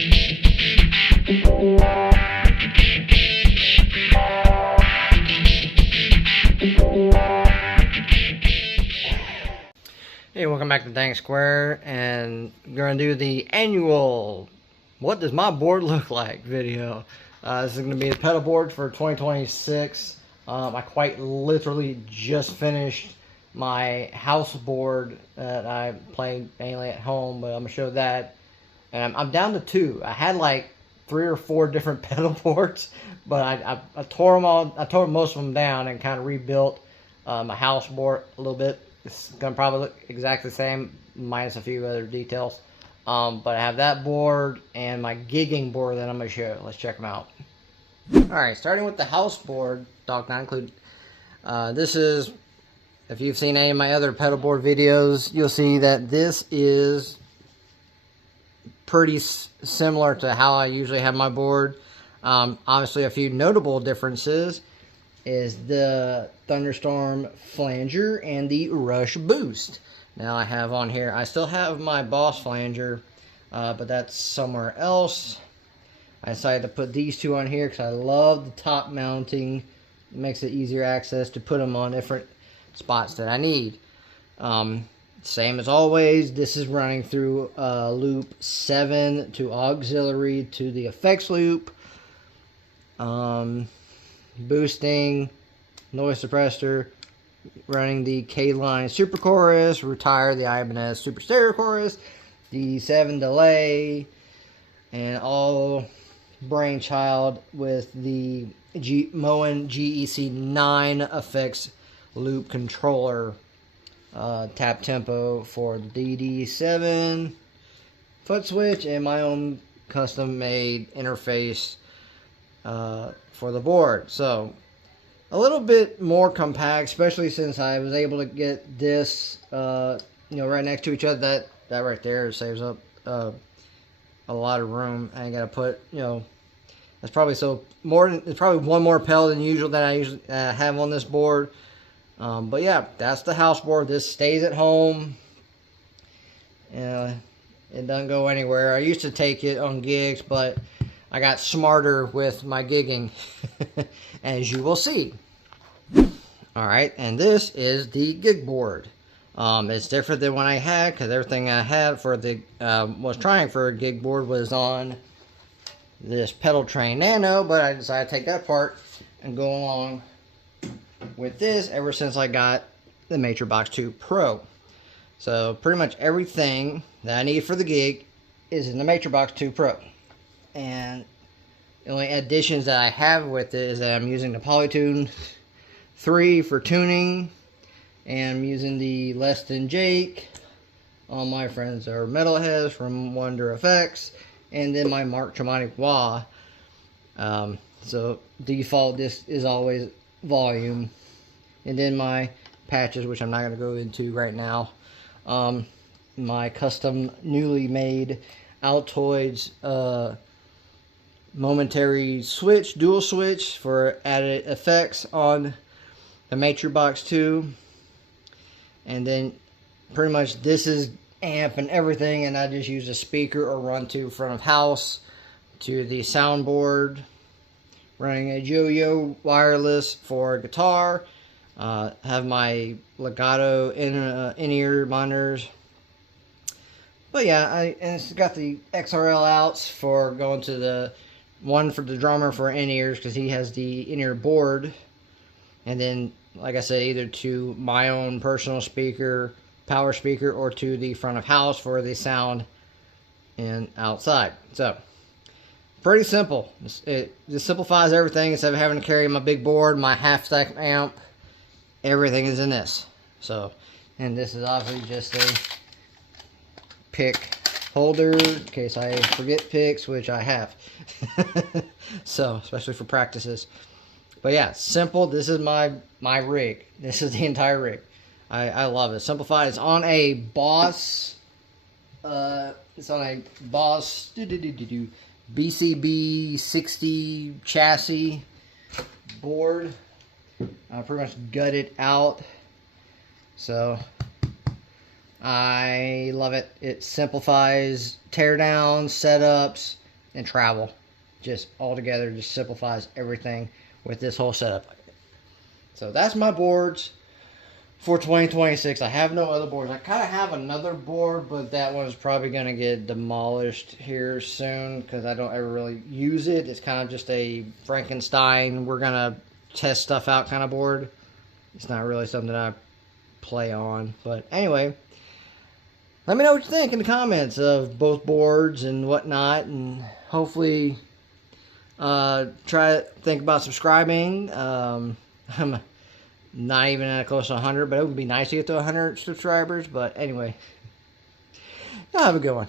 Hey, welcome back to Dang Square, and we're going to do the annual "What Does My Board Look Like" video. This is going to be the pedal board for 2026. I quite literally just finished my house board that I play mainly at home, but I'm going to show that. And I'm down to 2. I had like 3 or 4 different pedal boards, but I tore them all. I tore most of them down and kind of rebuilt my house board a little bit. It's going to probably look exactly the same, minus a few other details. But I have that board and my gigging board that I'm going to show. Let's check them out. Alright, starting with the house board, dog not included. This is, if you've seen any of my other pedal board videos, you'll see that this is pretty similar to how I usually have my board. Obviously, a few notable differences is the Thunderstorm flanger and the Rush boost. Now I have on here, I still have my Boss flanger, but that's somewhere else. I decided to put these 2 on here because I love the top mounting. It makes it easier access to put them on different spots that I need. Same as always, this is running through loop 7 to auxiliary to the effects loop. Boosting, noise suppressor, running the K-Line Super Chorus, retire the Ibanez Super Stereo Chorus, the 7 delay, and all brainchild with the Moen GEC 9 effects loop controller, tap tempo for the DD7 foot switch, and my own custom made interface for the board. So a little bit more compact, especially since I was able to get this right next to each other. That right there saves up a lot of room. I ain't gotta put, that's probably it's probably one more pedal than usual that I usually have on this board. But yeah, that's the house board. This stays at home. It doesn't go anywhere. I used to take it on gigs, but I got smarter with my gigging, as you will see. Alright, and this is the gig board. It's different than what I had, because everything I had for the, was trying for a gig board was on this Pedal Train Nano, but I decided to take that apart and go along with this ever since I got the Matrixbox 2 Pro. So pretty much everything that I need for the gig is in the Matrixbox 2 Pro. And the only additions that I have with it is that I'm using the Polytune 3 for tuning, and I'm using the Less Than Jake. All my friends are metalheads from Wonder Effects, and then my Mark Traumatic Wah. So default disc is always volume, and then my patches, which I'm not going to go into right now. My custom newly made Altoids momentary switch, dual switch for added effects on the Matrixbox 2, and then pretty much this is amp and everything, and I just use a speaker or run to front of house to the soundboard, running a Yo-Yo wireless for guitar, have my Legato in-ear monitors. But yeah, and it's got the XRL outs for going to the one for the drummer for in-ears, because he has the in-ear board, and then, like I said, either to my own personal speaker, power speaker, or to the front of house for the sound and outside. So pretty simple. It just simplifies everything. Instead of having to carry my big board, my half stack amp, everything is in this. So, and this is obviously just a pick holder in case I forget picks, which I have. So, especially for practices. But yeah, simple. This is my rig. This is the entire rig. I love it. Simplified. It's on a Boss. It's on a Boss BCB 60 chassis board. I pretty much gut it out. So I love it. It simplifies teardowns, setups, and travel. Just all together, just simplifies everything with this whole setup. So that's my boards for 2026. I have no other boards. I kind of have another board, but that one's probably going to get demolished here soon because I don't ever really use it. It's kind of just a Frankenstein, we're going to test stuff out kind of board. It's not really something I play on. But anyway, let me know what you think in the comments of both boards and whatnot, and hopefully try to think about subscribing. I'm not even close to 100, but it would be nice to get to 100 subscribers. But anyway, y'all have a good one.